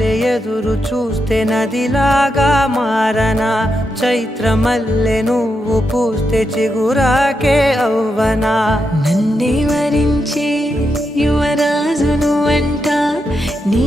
మల్లె ఎదురు చూస్తే నదిలాగా మారనా, చైత్రమల్లె నువ్వు పూస్తే చిగురాకే అవ్వనా. నన్నే వరించే యువరాజును అంట నీ